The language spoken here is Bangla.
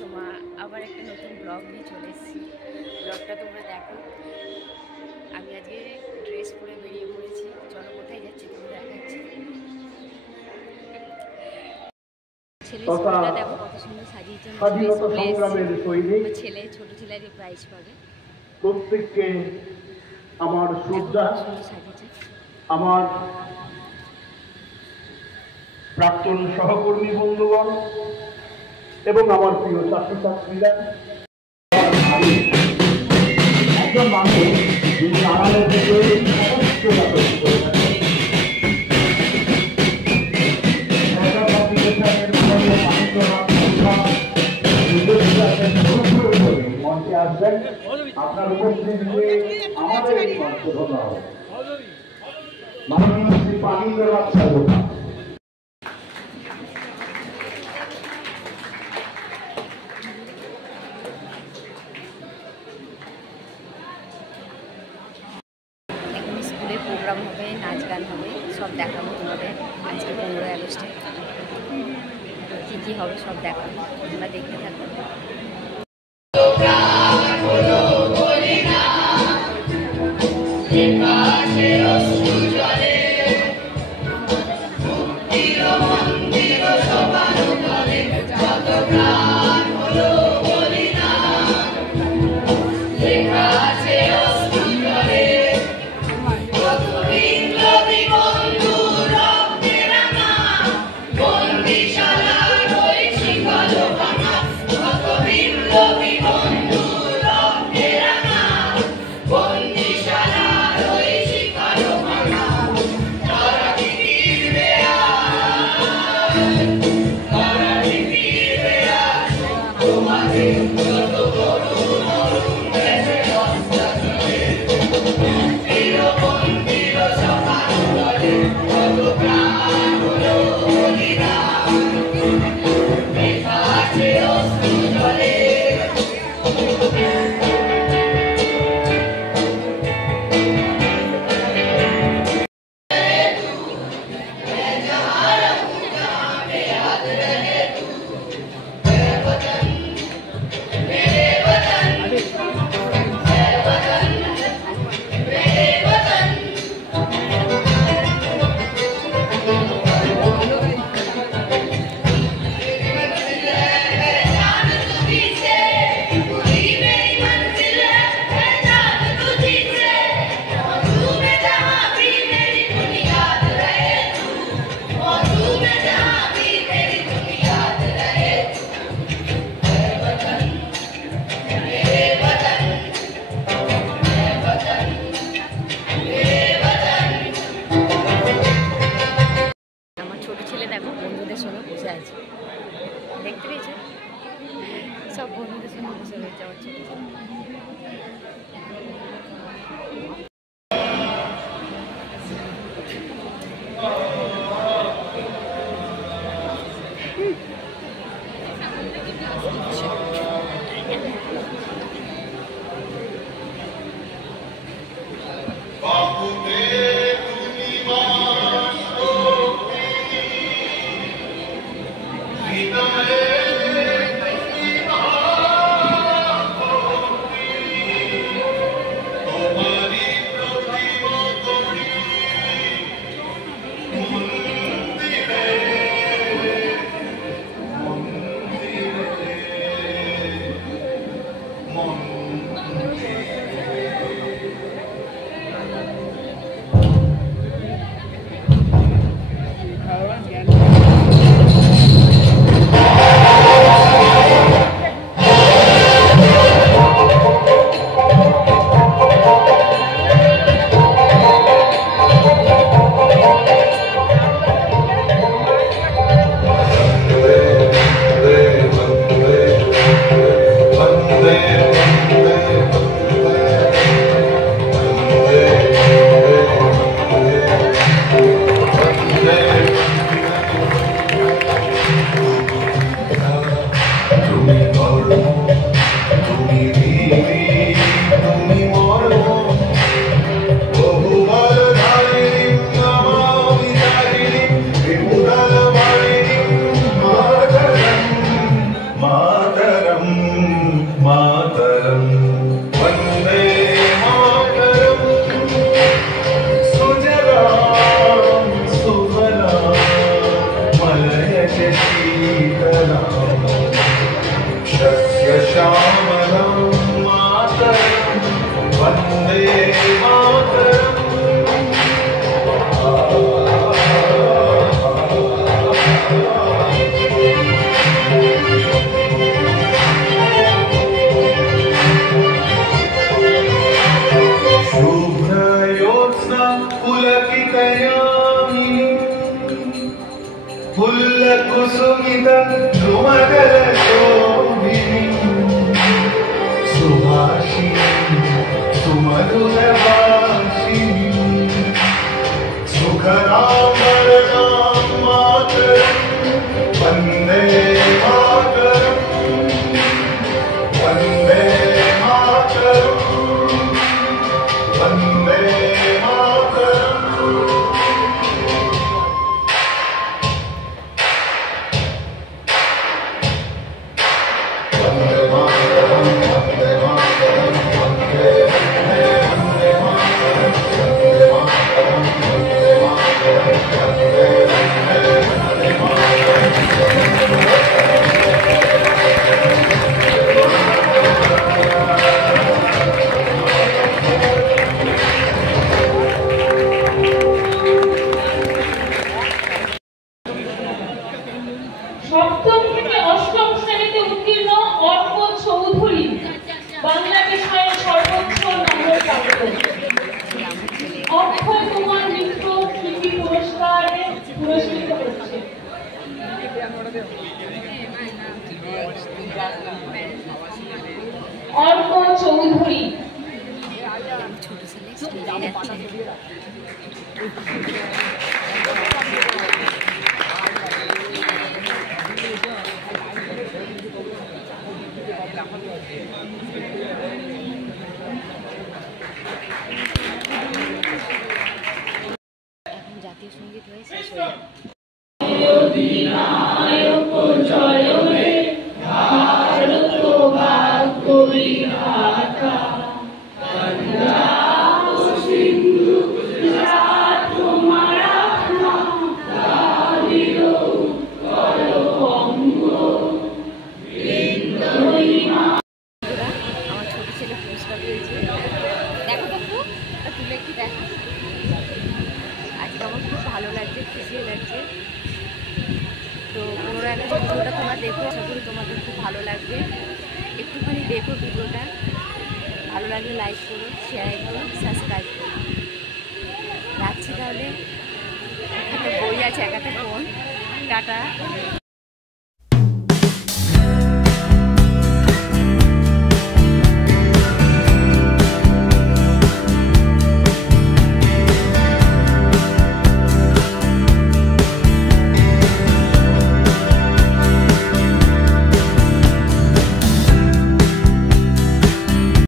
সোমা আবার একটা নতুন ব্লগ নিয়ে চলে এসেছি। ব্লগটা তোমরা দেখো। আমি আজকে ড্রেস পরে বেরিয়ে পড়েছি। চলো কোথায় যাচ্ছি তুমি দেখাচ্ছি। ছেলে স্কুলটা দেখো কত সুন্দর সাজিয়েছে। ছেলে ছোট ছেলে আজকে প্রাইজ পাবে। প্রত্যেককে আমার শ্রদ্ধা, সাজিয়েছে আমার প্রাক্তন সহকর্মী বন্ধুগণ এবং আমার প্রিয় ছাত্রছাত্রীরা। একজন মানুষ যিনি আড়ালে থেকে সমস্তটা তৈরি করে থাকেন, মঞ্চে আসবেন। আপনার উপস্থিতি আমাদের এই মঞ্চ ধন্য হবে। মাননীয় শ্রী পানীন্দ্রনাথ সার্বভৌম। স্কুলে প্রোগ্রাম হবে, নাচ গান হবে, সব দেখাবো তোমাদের। আজকে 15ই আগস্টে কী কী হবে সব দেখাবো, তোমরা দেখতে থাকো। দেখো বন্ধুদের সঙ্গে বসে আছে, দেখতে পেয়েছো? সব বন্ধুদের সঙ্গে বসে রয়েছে আমার ছোট ছেলে। श्यामलं मातरं वन्दे मातरम् शुभ्रयोत्स्ना पुलकितयामिनी फुल्लकुसुमितद्रुमदलशोभिनी सुभाषिणी सुमधुरभाषिणी सुखदां वरदां मातरं वन्दे मातरं वन्दे मातरं वन्दे मातरम् সপ্তম থেকে অষ্টম শ্রেণীতে উত্তীর্ণ অর্ক চৌধুরী বাংলা বিষয়ে সর্বোচ্চ নম্বর প্রাপ্ত। অক্ষয় কুমার মিত্র স্মৃতি পুরস্কারে পুরস্কৃত হচ্ছে। অর্ক চৌধুরী ছোট ছেলে স্কুলে যাচ্ছে। এখন জাতীয় সঙ্গীত হয়ে শেষ হয়ে যাবে। আমার ছোট ছেলে পুরস্কার পেয়েছে, দেখো দেখো তুলে একটু দেখা। আজকে আমার খুব ভালো লাগছে, খুশিও লাগছে। তো 15 আগস্ট ভিডিওটা তোমরা দেখো, আশা করি তোমাদের খুব ভালো লাগবে। একটুখানি দেখো ভিডিওটা, ভালো লাগলে লাইক করো, শেয়ার করো, সাবস্ক্রাইব করো। রাখছি তাহলে, এক হাতে বই আছে, এক হাতে ফোন। টাটা।